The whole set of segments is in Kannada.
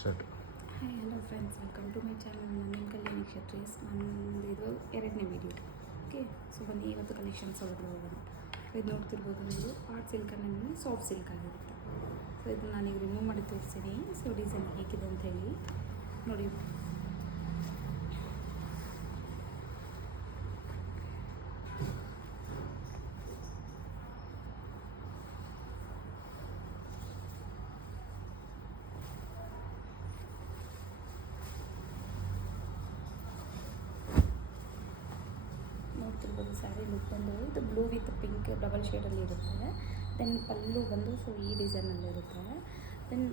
Start. Hi hello friends, welcome to my channel. ನಾನು ನಿಮ್ಮ ಕಲ್ಯಾಣಿ ಕ್ಷತ್ರಿಯಸ್. ಇದು 2ನೇ ವೀಡಿಯೋ. ಓಕೆ, ಸೊ ಬನ್ನಿ ಇವತ್ತು ಕಲೆಕ್ಷನ್ಸ್ ಒಳಗಡೆ ಹೋಗೋಣ. ಇದು ನೋಡ್ತಿರ್ಬೋದು ನೀವು, ಆರ್ಟ್ ಸಿಲ್ಕಲ್ಲಿ ಸಾಫ್ಟ್ ಸಿಲ್ಕ್ ಆಗಿರುತ್ತೆ. ಸೊ ಇದು ನಾನೀಗ ರಿಮೂವ್ ಮಾಡಿ ತೋರಿಸ್ತೀನಿ. ಸೊ ಡಿಸೈನ್ ಹೇಗಿದೆ ಅಂತ ಹೇಳಿ ನೋಡಿ. ನೋಡ್ತಿರ್ಬೋದು ಸ್ಯಾರಿ ಲುಕ್ ಬಂದು ಇದು ಬ್ಲೂ ವಿತ್ ಪಿಂಕ್ ಡಬಲ್ ಶೇಡಲ್ಲಿ ಇರುತ್ತೆ. ದೆನ್ ಪಲ್ಲು ಬಂದು ಸೊ ಈ ಡಿಸೈನಲ್ಲಿ ಇರುತ್ತೆ. ದೆನ್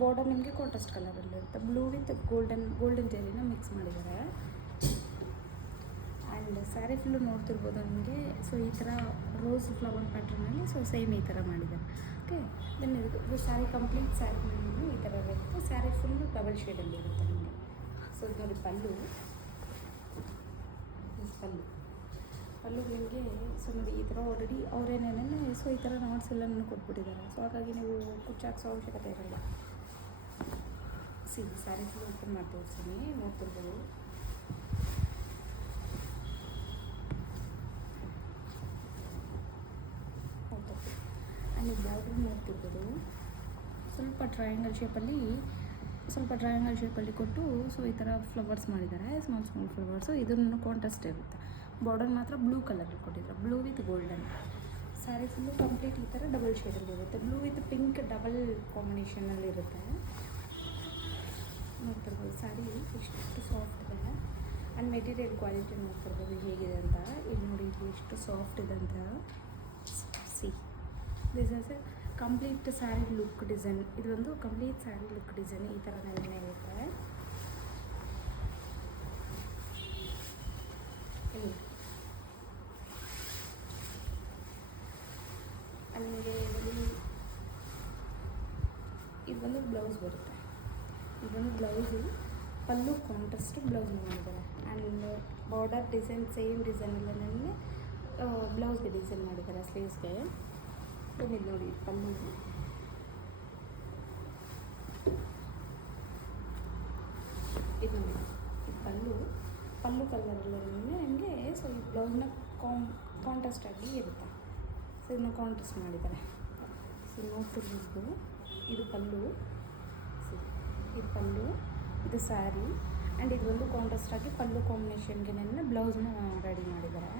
ಬಾರ್ಡರ್ ನಿಮಗೆ ಕಾಂಟ್ರಾಸ್ಟ್ ಕಲರಲ್ಲಿ ಇರುತ್ತೆ. ಬ್ಲೂ ವಿತ್ ಗೋಲ್ಡನ್ ಜೆರಿನ ಮಿಕ್ಸ್ ಮಾಡಿದ್ದಾರೆ. ಆ್ಯಂಡ್ ಸ್ಯಾರಿ ಫುಲ್ಲು ನೋಡ್ತಿರ್ಬೋದು ನಿಮಗೆ. ಸೊ ಈ ಥರ ರೋಸ್ ಫ್ಲವರ್ ಪ್ಯಾಟ್ರನಲ್ಲಿ ಸೊ ಸೇಮ್ ಈ ಥರ ಮಾಡಿದ್ದಾರೆ. ಓಕೆ, ದೆನ್ ಇದು ಸ್ಯಾರಿ ಕಂಪ್ಲೀಟ್ ಸ್ಯಾರಿ ಮೇಲೆ ಈ ಥರ ಇರುತ್ತೆ. ಸ್ಯಾರಿ ಫುಲ್ಲು ಡಬಲ್ ಶೇಡಲ್ಲಿ ಇರುತ್ತೆ ನಿಮಗೆ. ಸೊ ಇದು ನೋಡಿ ಪಲ್ಲು ನಿಮಗೆ. ಸೊ ನೋಡಿ ಈ ಥರ ಆಲ್ರೆಡಿ ಅವರೇನೇನೇ ಸೊ ಈ ಥರ ನಾಟ್ಸ್ ಎಲ್ಲನೂ ಕೊಟ್ಬಿಟ್ಟಿದ್ದಾರೆ. ಸೊ ಹಾಗಾಗಿ ನೀವು ಕುಚ್ಚಾಕ್ಸೋ ಅವಶ್ಯಕತೆ ಇರಲ್ಲ. ಸ್ಯಾರಿ ಫುಲ್ ಓಪನ್ ಮಾಡಿ ತೋರಿಸ್ತೀನಿ. ನೋಡ್ತಿರ್ಬೋದು ಆ್ಯಂಡ್ ಬಾರ್ಡರ್ ನೋಡ್ತಿರ್ಬೋದು ಸ್ವಲ್ಪ ಟ್ರಯಾಂಗಲ್ ಶೇಪಲ್ಲಿ ಕೊಟ್ಟು ಸೊ ಈ ಥರ ಫ್ಲವರ್ಸ್ ಮಾಡಿದ್ದಾರೆ. Small flowers. ಇದನ್ನು ಕಾಂಟ್ರಾಸ್ಟ್ ಇರುತ್ತೆ. ಬಾರ್ಡರ್ ಮಾತ್ರ ಬ್ಲೂ ಕಲರಲ್ಲಿ ಕೊಟ್ಟಿದ್ದಾರೆ, blue with golden. Sari full complete ಈ ಥರ ಡಬಲ್ ಶೇಡಲ್ಲಿ ಇರುತ್ತೆ. ಬ್ಲೂ ವಿತ್ ಪಿಂಕ್ ಡಬಲ್ ಕಾಂಬಿನೇಷನಲ್ಲಿ ಇರುತ್ತೆ. ನೋಡ್ತಿರ್ಬೋದು ಸ್ಯಾರಿ ಎಷ್ಟು ಸಾಫ್ಟ್ ಇದೆ. ಆ್ಯಂಡ್ ಮೆಟೀರಿಯಲ್ ಕ್ವಾಲಿಟಿ ನೋಡ್ತಿರ್ಬೋದು ಹೇಗಿದೆ ಅಂತ. ಇಲ್ಲಿ ನೋಡಿ ಇಲ್ಲಿ ಎಷ್ಟು ಸಾಫ್ಟ್ ಇದೆ ಅಂತ. This is A complete sari look design. ಇದೊಂದು ಕಂಪ್ಲೀಟ್ ಸ್ಯಾರಿ ಲುಕ್ ಡಿಸೈನ್ ಈ ಥರ ನೆನೆ ಇರುತ್ತೆ. ನಿಮಗೆ ಇದೊಂದು ಬ್ಲೌಸ್ ಬರುತ್ತೆ. ಇದೊಂದು ಬ್ಲೌಸು ಪಲ್ಲು ಕಾಂಟ್ರಾಸ್ಟ್ ಬ್ಲೌಸ್ ಮಾಡಿದ್ದಾರೆ. ಆ್ಯಂಡ್ ಬಾರ್ಡರ್ ಡಿಸೈನ್ ಸೇಮ್ ಡಿಸೈನೆಲ್ಲ ನನಗೆ ಬ್ಲೌಸ್ಗೆ ಡಿಸೈನ್ ಮಾಡಿದ್ದಾರೆ ಸ್ಲೀವ್ಸ್ಗೆ. ಇದು ನೋಡಿ ಪಲ್ಲು. ಇದು ನೋಡಿ ಈ ಪಲ್ಲು ಕಲರಲ್ಲೇ ನನಗೆ ಸೊ ಈ ಬ್ಲೌಸ್ನ ಕಾಂಟ್ರಾಸ್ಟ್ ಆಗಿ ಇರುತ್ತೆ. ಸೊ ಇದನ್ನ ಕಾಂಟ್ರಾಸ್ಟ್ ಮಾಡಿದ್ದಾರೆ. ಸೊ ನೋಡ್ತಿರ್ಬೋದು ಇದು ಪಲ್ಲು, ಇದು ಸ್ಯಾರಿ. ಆ್ಯಂಡ್ ಇದು ಒಂದು ಕಾಂಟ್ರಾಸ್ಟ್ ಆಗಿ ಪಲ್ಲು ಕಾಂಬಿನೇಷನ್ಗೆ ನನ್ನ ಬ್ಲೌಸ್ನ ರೆಡಿ ಮಾಡಿದ್ದಾರೆ.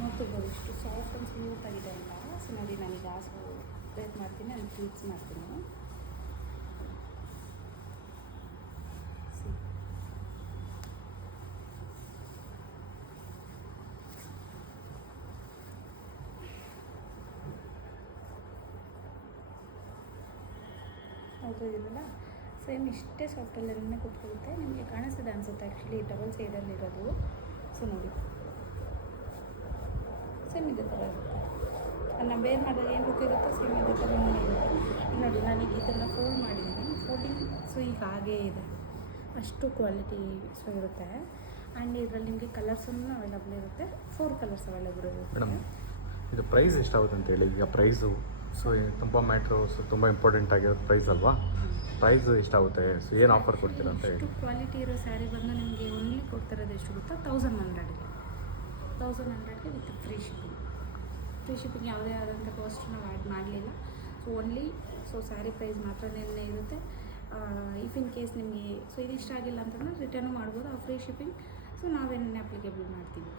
ನೋಡ್ತಿರ್ಬೋದು ಇಷ್ಟು ಸಾಫ್ಟ್ ಆ್ಯಂಡ್ ಸ್ಮೂತ್ ಆಗಿದೆ ಅಂತ. ಸೊ ನೋಡಿ ನಾನೀಗ ಸೊ ಬ್ರೇಕ್ ಮಾಡ್ತೀನಿ, ನಾನು ಪ್ಲೀಟ್ಸ್ ಮಾಡ್ತೀನಿ. ಹೌದು, ಇದೆಲ್ಲ ಸೇಮ್ ಇಷ್ಟೇ ಸಾಫ್ಟಲ್ಲೇ ಕೂತ್ಕೊಳ್ಳುತ್ತೆ. ನಿಮಗೆ ಕಾಣಿಸ್ತದೆ ಅನಿಸುತ್ತೆ ಆ್ಯಕ್ಚುಲಿ ಡಬಲ್ ಸೈಡಲ್ಲಿರೋದು. ಸೊ ನೋಡಿ ಸೇಮ್ ಇದೇ ಥರ ಇರುತ್ತೆ. ನಾನು ಬೇರೆ ಮಾಡಿದಾಗ ಏನು ಲುಕ್ ಇರುತ್ತೋ ಸೇಮ್ ಇದೇ ಥರನೇ ಇರುತ್ತೆ. ನೋಡಿ ನಾನೀಗ ಇದನ್ನು ಫೋಲ್ಡ್ ಮಾಡಿದ್ದೀನಿ. ಫೋಲ್ಡಿಂಗ್ ಸೊ ಈಗ ಹಾಗೇ ಇದೆ, ಅಷ್ಟು ಕ್ವಾಲಿಟಿ ಸೊ ಇರುತ್ತೆ. ಆ್ಯಂಡ್ ಇದರಲ್ಲಿ ನಿಮಗೆ ಕಲರ್ಸನ್ನು ಅವೈಲಬಲ್ ಇರುತ್ತೆ. 4 ಕಲರ್ಸ್ ಅವೈಲಬಲ್ ಇರುತ್ತೆ. ಮೇಡಮ್, ಇದು ಪ್ರೈಸ್ ಎಷ್ಟಾಗುತ್ತೆ ಅಂತೇಳಿ. ಈಗ ಪ್ರೈಸು ಸೊ ತುಂಬ ಮ್ಯಾಟ್ರು, ಸೊ ತುಂಬ ಇಂಪಾರ್ಟೆಂಟ್ ಆಗಿರೋದು ಪ್ರೈಸ್ ಅಲ್ವಾ. ಪ್ರೈಸ್ ಎಷ್ಟಾಗುತ್ತೆ, ಸೊ ಏನು ಆಫರ್ ಕೊಡ್ತೀರಾ ಅಂತ ಹೇಳಿ. ಕ್ವಾಲಿಟಿ ಇರೋ ಸ್ಯಾರಿ ಬಂದು ನಿಮಗೆ ಓನ್ಲಿ ಕೊಡ್ತಿರೋದು ಎಷ್ಟು ಗೊತ್ತಾ, 1100ಗೆ ವಿತ್ ಫ್ರೀ ಶಿಪ್ಪಿಂಗ್ ಯಾವುದೇ ಆದಂಥ ಕಾಸ್ಟ್ ನಾವು ಆ್ಯಡ್ ಮಾಡಲಿಲ್ಲ. So only so sari price ಮಾತ್ರ ಇರುತ್ತೆ. ಇಫ್ ಇನ್ ಕೇಸ್ ನಿಮಗೆ ಸೊ ಇದು ಇಷ್ಟ ಆಗಿಲ್ಲ ಅಂತಂದರೆ ರಿಟರ್ನು ಮಾಡ್ಬೋದು. ಆ ಫ್ರೀ ಶಿಪ್ಪಿಂಗ್ ಸೊ ನಾವೇನೇ ಅಪ್ಲಿಕೇಬಲ್ ಮಾಡ್ತೀವಿ.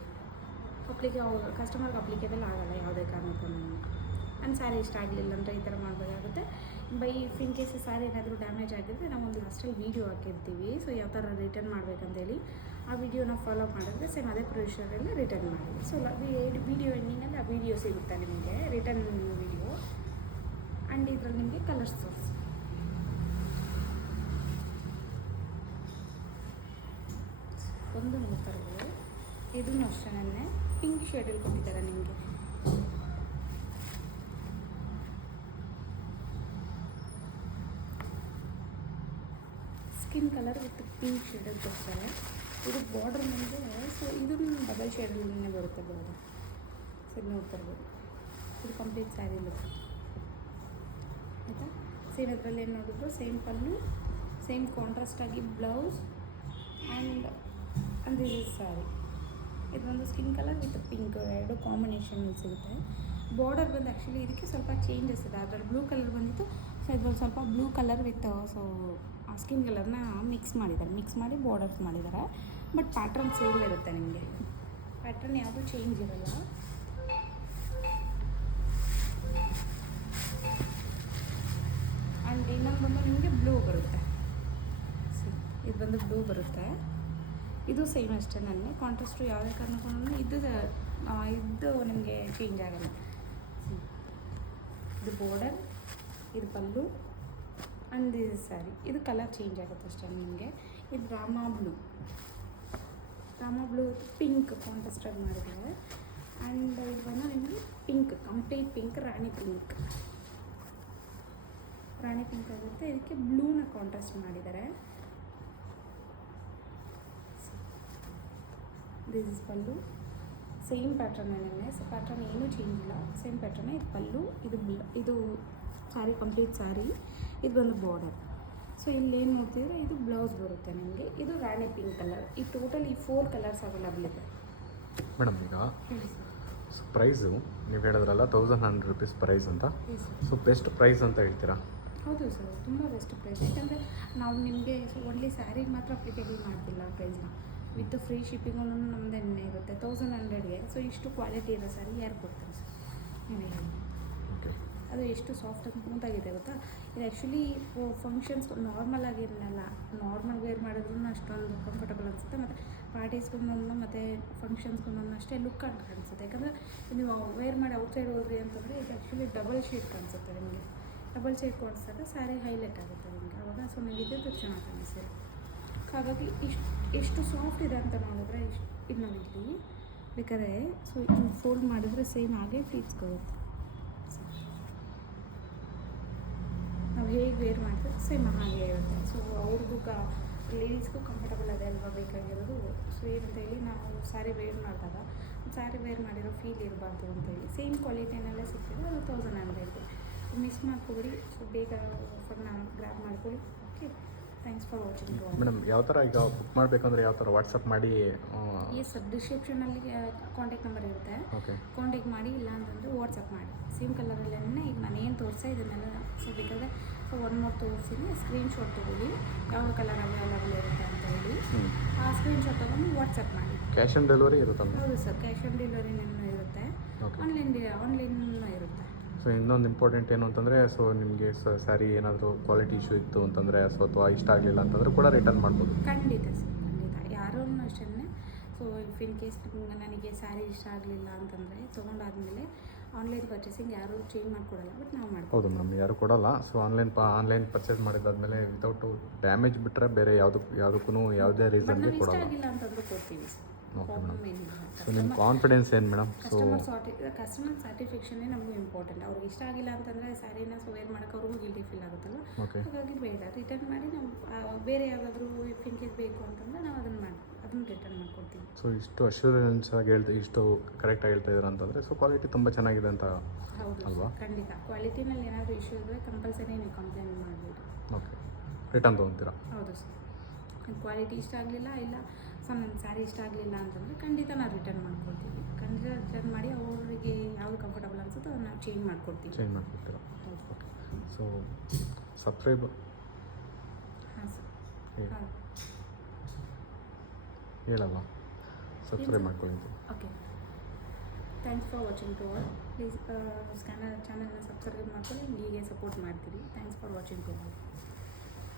ಕಸ್ಟಮರ್ಗೆ ಅಪ್ಲಿಕೇಬಲ್ ಆಗೋಲ್ಲ ಯಾವುದೇ ಕಾರಣಕ್ಕೂ. ನನ್ನ ಸ್ಯಾರಿ ಇಷ್ಟ ಆಗಲಿಲ್ಲ ಅಂದರೆ ಈ ಥರ ಮಾಡಬೇಕಾಗುತ್ತೆ. ಇಫ್ ಇನ್ ಕೇಸ್ ಸ್ಯಾರಿ ಏನಾದರೂ ಡ್ಯಾಮೇಜ್ ಆಗಿದ್ದರೆ ನಾವೊಂದು ಲಾಸ್ಟಲ್ಲಿ ವೀಡಿಯೋ ಹಾಕಿರ್ತೀವಿ. ಸೊ ಯಾವ ಥರ ರಿಟರ್ನ್ ಮಾಡಬೇಕಂತೇಳಿ ಆ ವಿಡಿಯೋನ ಫಾಲೋ ಮಾಡಿದ್ರೆ ಸೇಮ್ ಅದೇ ಪ್ರೊಸೀಜರಲ್ಲಿ ರಿಟರ್ನ್ ಮಾಡಿ. ಸೊ ವಿಡಿಯೋ ಎಂಡಿಂಗಲ್ಲಿ ಆ ವಿಡಿಯೋ ಸಿಗುತ್ತೆ ನಿಮಗೆ, ರಿಟರ್ನ್ ವಿಡಿಯೋ. ಆ್ಯಂಡ್ ಇದರಲ್ಲಿ ನಿಮಗೆ ಕಲರ್ಸ್ ತೋರಿಸಿ. ಒಂದು ನೋಡ್ತಾರದು, ಇದನ್ನು ಅಷ್ಟೇ ಪಿಂಕ್ ಶೇಡಲ್ಲಿ ಕೊಟ್ಟಿದ್ದಾರೆ ನಿಮಗೆ. ಸ್ಕಿನ್ ಕಲರ್ ವಿತ್ ಪಿಂಕ್ ಶೇಡಲ್ಲಿ ಕೊಡ್ತಾರೆ. ಇದು ಬಾರ್ಡರ್ ಮುಂದೆ ಸೊ ಇದು ಡಬಲ್ ಶೇಡಲ್ಲೇ ಬರುತ್ತೆ ಬಾರ್ಡರ್. ಸೊ ನೋಡ್ತಾ ಇರ್ಬೋದು, ಇದು ಕಂಪ್ಲೀಟ್ ಸ್ಯಾರಿ ಲುಕ್ ಆಯಿತಾ. ಸೇಮ್ ಇದರಲ್ಲಿ ಏನು ನೋಡಿದ್ರು ಸೇಮ್ ಪಲ್ಲು ಸೇಮ್ ಕಾಂಟ್ರಾಸ್ಟ್ ಆಗಿ blouse and this is sari. ಇದೊಂದು ಸ್ಕಿನ್ ಕಲರ್ ವಿತ್ ಪಿಂಕ್ ಎರಡು ಕಾಂಬಿನೇಷನ್ ಸಿಗುತ್ತೆ. ಬಾರ್ಡರ್ ಬಂದು ಆ್ಯಕ್ಚುಲಿ ಇದಕ್ಕೆ ಸ್ವಲ್ಪ ಚೇಂಜಸ್ ಇದೆ. ಅದರಲ್ಲಿ ಬ್ಲೂ ಕಲರ್ ಬಂದಿತ್ತು, ಸೊ ಇದೊಂದು ಸ್ವಲ್ಪ ಬ್ಲೂ ಕಲರ್ ವಿತ್ ಸೊ ಆ ಸ್ಕಿನ್ ಕಲರ್ನ ಮಿಕ್ಸ್ ಮಾಡಿ ಬಾರ್ಡರ್ಸ್ ಮಾಡಿದ್ದಾರೆ. ಬಟ್ ಪ್ಯಾಟ್ರನ್ ಸೇಮ್ ಇರುತ್ತೆ, ನಿಮಗೆ ಪ್ಯಾಟ್ರನ್ ಯಾವುದೂ ಚೇಂಜ್ ಇರಲ್ಲ. ಆ್ಯಂಡ್ ಇನ್ನೊಂದು ಬಂದು ನಿಮಗೆ ಬ್ಲೂ ಬರುತ್ತೆ. ಇದು ಬಂದು ಬ್ಲೂ ಬರುತ್ತೆ. ಇದು ಸೇಮ್ ಅಷ್ಟೇ, ನನಗೆ ಕಾಂಟ್ರಾಸ್ಟು ಯಾವುದೇ ಕಾರಣಕ್ಕೂ ಇದು ನಿಮಗೆ ಚೇಂಜ್ ಆಗಲ್ಲ. ಇದು ಬಾರ್ಡರ್, ಇದು ಪಲ್ಲು ಆ್ಯಂಡ್ ದಿಸ್ ಸ್ಯಾರಿ. ಇದು ಕಲರ್ ಚೇಂಜ್ ಆಗುತ್ತೆ ಅಷ್ಟೇ ನಿಮಗೆ. ಇದು ರಾಮಾ ಬ್ಲೂ ಪಿಂಕ್ ಕಾಂಟ್ರಾಸ್ಟಾಗಿ ಮಾಡಿದ್ದಾರೆ. ಆ್ಯಂಡ್ ಇದು ಬಂದು ನಿಮಗೆ pink, complete pink, rani pink ಆಗುತ್ತೆ. ಇದಕ್ಕೆ ಬ್ಲೂನ ಕಾಂಟ್ರಾಸ್ಟ್ ಮಾಡಿದ್ದಾರೆ. ದಿಸ್ ಇಸ್ ಪಲ್ಲು, ಸೇಮ್ ಪ್ಯಾಟ್ರನ್ನೇ. ಸೊ ಪ್ಯಾಟ್ರನ್ ಏನೂ ಚೇಂಜ್ ಇಲ್ಲ, ಸೇಮ್ ಪ್ಯಾಟ್ರನ್ನೇ. ಇದು ಪಲ್ಲು, ಇದು ಸ್ಯಾರಿ, ಕಂಪ್ಲೀಟ್ ಸ್ಯಾರಿ. ಇದು ಬಂದು ಬಾರ್ಡರ್. ಸೊ ಇಲ್ಲಿ ಏನು ನೋಡ್ತಿದ್ರೆ ಇದು ಬ್ಲೌಸ್ ಬರುತ್ತೆ ನಿಮಗೆ. ಇದು ರಾಣಿ ಪಿಂಕ್ ಕಲರ್. ಈ ಟೋಟಲ್ ಈ 4 ಕಲರ್ಸ್ ಅವೈಲಬಲ್ ಇದೆ. ಮೇಡಮ್ ಈಗ ಹೇಳಿ ಸರ್. ಸೊ ಪ್ರೈಸು ನೀವು ಹೇಳಿದ್ರಲ್ಲ 1100 rupees ಪ್ರೈಸ್ ಅಂತ. ಹೇಳಿ ಸರ್. ಸೊ ಬೆಸ್ಟ್ ಪ್ರೈಸ್ ಅಂತ ಹೇಳ್ತೀರಾ? ಹೌದು ಸರ್, ತುಂಬ ಬೆಸ್ಟ್ ಪ್ರೈಸ್. ಯಾಕಂದರೆ ನಾವು ನಿಮಗೆ ಓನ್ಲಿ ಸ್ಯಾರಿಗೆ ಮಾತ್ರ ಅಪ್ಲಿಕೇಬಲ್ ಮಾಡ್ತಿಲ್ಲ ಪ್ರೈಸ್ನ. ವಿತ್ ಫ್ರೀ ಶಿಪ್ಪಿಂಗು ನಮ್ಮದೇ ಇರುತ್ತೆ 1100ಗೆ. ಸೊ ಇಷ್ಟು ಕ್ವಾಲಿಟಿ ಇರೋ ಸ್ಯಾರಿ ಯಾರು ಕೊಡ್ತಾರೆ ಸರ್, ನೀವೇ ಹೇಳಿ. ಓಕೆ, ಅದು ಎಷ್ಟು ಸಾಫ್ಟ್ ಆಗಿ ಸ್ಮೂತಾಗಿದೆ ಗೊತ್ತಾ. ಇದು ಆ್ಯಕ್ಚುಲಿ ಫಂಕ್ಷನ್ಸ್ ನಾರ್ಮಲ್ ಆಗಿರಲ್ಲ, ನಾರ್ಮಲ್ ವೇರ್ ಮಾಡಿದ್ರೂ ಅಷ್ಟೊಂದು ಕಂಫರ್ಟಬಲ್ ಅನಿಸುತ್ತೆ. ಮತ್ತು ಪಾರ್ಟೀಸ್ಗೊಂದೊಂದು ಮತ್ತು ಫಂಕ್ಷನ್ಸ್ಗೊಂದೊಂದು ಅಷ್ಟೇ ಲುಕ್ ಆಗಿ ಕಾಣಿಸುತ್ತೆ. ಯಾಕಂದರೆ ನೀವು ವೇರ್ ಮಾಡಿ ಔಟ್ಸೈಡ್ ಹೋದ್ರಿ ಅಂತಂದರೆ ಇದು ಆ್ಯಕ್ಚುಲಿ ಡಬಲ್ ಶೇಡ್ ಕಾಣಿಸುತ್ತೆ ನಿಮಗೆ. ಡಬಲ್ ಶೇಡ್ ಕೊಡಿಸಿದಾಗ ಸ್ಯಾರಿ ಹೈಲೈಟ್ ಆಗುತ್ತೆ ನಿಮಗೆ ಅವಾಗ. ಸೊ ನೀವು ಇದು ಚೆನ್ನಾಗಿ ಕಾಣಿಸ್ತೀರಿ. ಸೊ ಹಾಗಾಗಿ ಎಷ್ಟು ಸಾಫ್ಟ್ ಇದೆ ಅಂತ ನೋಡಿದ್ರೆ ಇದು ನಾವಿಲ್ಲಿ ಬೇಕಾದ್ರೆ ಸೊ ಇದು ಫೋಲ್ಡ್ ಮಾಡಿದ್ರೆ ಸೇಮ್ ಹಾಗೆ ಫ್ಲೀಟ್ಸ್ಕೊಳ್ಳುತ್ತೆ. ನಾವು ಹೇಗೆ ವೇರ್ ಮಾಡಿದ್ರೆ ಸೇಮ್ ಹಾಗೆ ಇರುತ್ತೆ. ಸೊ ಅವ್ರಿಗೂ ಲೇಡೀಸ್ಗೂ ಕಂಫರ್ಟಬಲ್ ಅದೇ ಅಲ್ವಾ ಬೇಕಾಗಿರೋದು. ಸೊ ಏನಂತ ಹೇಳಿ ನಾವು ಸ್ಯಾರಿ ವೇರ್ ಮಾಡಿದಾಗ ಸ್ಯಾರಿ ವೇರ್ ಮಾಡಿರೋ ಫೀಲ್ ಇರಬಾರ್ದು ಅಂತೇಳಿ ಸೇಮ್ ಕ್ವಾಲಿಟಿನಲ್ಲೇ ಸಿಗ್ತಿದೆ. ಅದು 1100ಗೆ ಮಿಸ್ ಮಾಡ್ಕೊಬಿಡಿ. ಸೊ ಬೇಗ ಆಫರ್ನ ಗ್ರ್ಯಾಬ್ ಮಾಡ್ಕೊಳ್ಳಿ. Okay, thanks for watching. Madam ಯಾವ ಥರ ಈಗ ಬುಕ್ ಮಾಡಬೇಕಂದ್ರೆ ಯಾವ ಥರ ವಾಟ್ಸಪ್ ಮಾಡಿ? ಎಸ್ ಸರ್, ಡಿಸ್ಕ್ರಿಪ್ಷನಲ್ಲಿ ಕಾಂಟ್ಯಾಕ್ಟ್ ನಂಬರ್ ಇರುತ್ತೆ. ಓಕೆ, ಕಾಂಟ್ಯಾಕ್ಟ್ ಮಾಡಿ, ಇಲ್ಲ ಅಂತಂದರೆ ವಾಟ್ಸಪ್ ಮಾಡಿ. ಸೇಮ್ ಕಲರಲ್ಲೇ ಈಗ ನಾನು ಏನು ತೋರಿಸೆ ಇದನ್ನೆಲ್ಲ ಸೊ ಬೇಕಾದರೆ ಸೊ 1 more ತೋರಿಸ್ತೀನಿ. ಸ್ಕ್ರೀನ್ಶಾಟ್ ತೊಗೊಳ್ಳಿ, ಯಾವ ಕಲರ್ ಅವೈಲಬಲ್ ಇರುತ್ತೆ ಅಂತ ಹೇಳಿ. ಆ ಸ್ಕ್ರೀನ್ಶಾಟ್ ತೊಗೊಂಡು ವಾಟ್ಸಪ್ ಮಾಡಿ. ಕ್ಯಾಶ್ ಆನ್ ಡೆಲಿವರಿ ಇರುತ್ತಲ್ಲ? ಹೌದು ಸರ್, ಕ್ಯಾಶ್ ಆನ್ ಡೆಲಿವರಿನೂ ಇರುತ್ತೆ, ಆನ್ಲೈನ್ನೂ ಇರುತ್ತೆ. ಸೊ ಇನ್ನೊಂದು ಇಂಪಾರ್ಟೆಂಟ್ ಏನು ಅಂತಂದರೆ, ಸೊ ನಿಮಗೆ ಸ್ಯಾರಿ ಏನಾದರೂ ಕ್ವಾಲಿಟಿ ಇಶ್ಯೂ ಇತ್ತು ಅಂತಂದರೆ ಸೊ ಅಥವಾ ಇಷ್ಟ ಆಗಲಿಲ್ಲ ಅಂತಂದರೆ ಕೂಡ ರಿಟರ್ನ್ ಮಾಡ್ಬೋದು. ಖಂಡಿತ ಸರ್, ಖಂಡಿತ. ಯಾರೂ ಅಷ್ಟೇ. ಸೊ ಇಫ್ ಇನ್ ಕೇಸ್ ನನಗೆ ಸ್ಯಾರಿ ಇಷ್ಟ ಆಗಲಿಲ್ಲ ಅಂತಂದರೆ ತೊಗೊಂಡಾದ್ಮೇಲೆ ಆನ್ಲೈನ್ ಪರ್ಚೇಸಿಂಗ್ ಯಾರೂ ಚೇಂಜ್ ಮಾಡಿಕೊಡಲ್ಲ, ಬಟ್ ನಾವು ಮಾಡ್ತೀವಿ. ಹೌದು ಮೇಡಮ್, ಯಾರು ಕೊಡಲ್ಲ. ಸೊ ಆನ್ಲೈನ್ ಪರ್ಚೇಸ್ ಮಾಡಿದಾದ್ಮೇಲೆ ವಿತೌಟ್ ಡ್ಯಾಮೇಜ್ ಬಿಟ್ಟರೆ ಬೇರೆ ಯಾವುದಕ್ಕೂ ಯಾವುದೇ ರೀಸನ್ಗೆ ಇಷ್ಟ ಕೊಡಲ್ಲ. ಆಗಿಲ್ಲ ಅಂತಂದ್ರೆ ಕೊಡ್ತೀವಿ ಸರ್, ಪ್ರಾಬ್ಲಮ್ ಏನಿಲ್ಲ. ಸೊ ನಿಮ್ಮ ಕಾನ್ಫಿಡೆನ್ಸ್ ಏನು ಮೇಡಮ್? ಸೊ ಕಸ್ಟಮರ್ ಸ್ಯಾಟಿಸ್ಫ್ಯಾಕ್ಷನ್ನೇ ನಮಗೂ ಇಂಪಾರ್ಟೆಂಟ್. ಅವ್ರಿಗೆ ಇಷ್ಟ ಆಗಿಲ್ಲ ಅಂತಂದರೆ ಸ್ಯಾರಿನ ಸೊ ವೇರ್ ಮಾಡೋಕೆ ಅವ್ರಿಗೂ ಗಿಲ್ಟಿ ಫೀಲ್ ಆಗುತ್ತಲ್ಲ. ಓಕೆ, ಹಾಗಾಗಿ ಬೇಡ, ರಿಟರ್ನ್ ಮಾಡಿ ನಾವು ಬೇರೆ ಯಾವುದಾದ್ರೂ ಇಫ್ ಇನ್ ಕೇಸ್ ಬೇಕು ಅಂತಂದರೆ ನಾವು ಅದನ್ನು ರಿಟರ್ನ್ ಮಾಡ್ಕೊಡ್ತೀವಿ. ಸೊ ಇಷ್ಟು ಅಶ್ಯೂರೆನ್ಸ್ ಆಗಿ ಇಷ್ಟು ಕರೆಕ್ಟಾಗಿ ಹೇಳ್ತಾ ಇದ್ದಾರೆ ಅಂತಂದರೆ ಸೊ ಕ್ವಾಲಿಟಿ ತುಂಬ ಚೆನ್ನಾಗಿದೆ ಅಂತ ಹೌದು ಅಲ್ವಾ? ಖಂಡಿತ. ಕ್ವಾಲಿಟಿನಲ್ಲಿ ಏನಾದರೂ ಇಶ್ಯೂ ಇದ್ದರೆ ಕಂಪಲ್ಸರಿ ನೀವು ಕಂಪ್ಲೇಂಟ್ ಮಾಡಬೇಕು. ಓಕೆ, ರಿಟರ್ನ್ ತೊಗೊತೀರಾ? ಹೌದು ಸರ್. ಕ್ವಾಲಿಟಿ ಇಷ್ಟ ಆಗಲಿಲ್ಲ, ಇಲ್ಲ ಸೊ ನನ್ನ ಸ್ಯಾರಿ ಇಷ್ಟ ಆಗಲಿಲ್ಲ ಅಂತಂದರೆ ಖಂಡಿತ ನಾವು ರಿಟರ್ನ್ ಮಾಡ್ಕೊಡ್ತೀವಿ. ಖಂಡಿತ ರಿಟರ್ನ್ ಮಾಡಿ ಅವರಿಗೆ ಯಾವುದು ಕಂಫರ್ಟಬಲ್ ಅನಿಸುತ್ತೋ ಅದನ್ನು ನಾವು ಚೇಂಜ್ ಮಾಡ್ಕೊಡ್ತೀವಿ. ಚೇಂಜ್ ಮಾಡಿಕೊಡ್ತೀರಾ? ಓಕೆ. ಸೊ ಸಬ್ಸ್ಕ್ರೈಬ್ ಹಾಂ ಸರ್. ಹಾಂ ಹೇಳಲ್ಲ, ಸಬ್ಸ್ಕ್ರೈಬ್ ಮಾಡ್ಕೊಳ್ಳಿ. Okay, thanks for watching to all. Please ಚಾನಲ್ನ ಸಬ್ಸ್ಕ್ರೈಬ್ ಮಾಡ್ಕೊಳ್ಳಿ, ಹೀಗೆ ಸಪೋರ್ಟ್ ಮಾಡ್ತೀರಿ. Thanks for watching to all.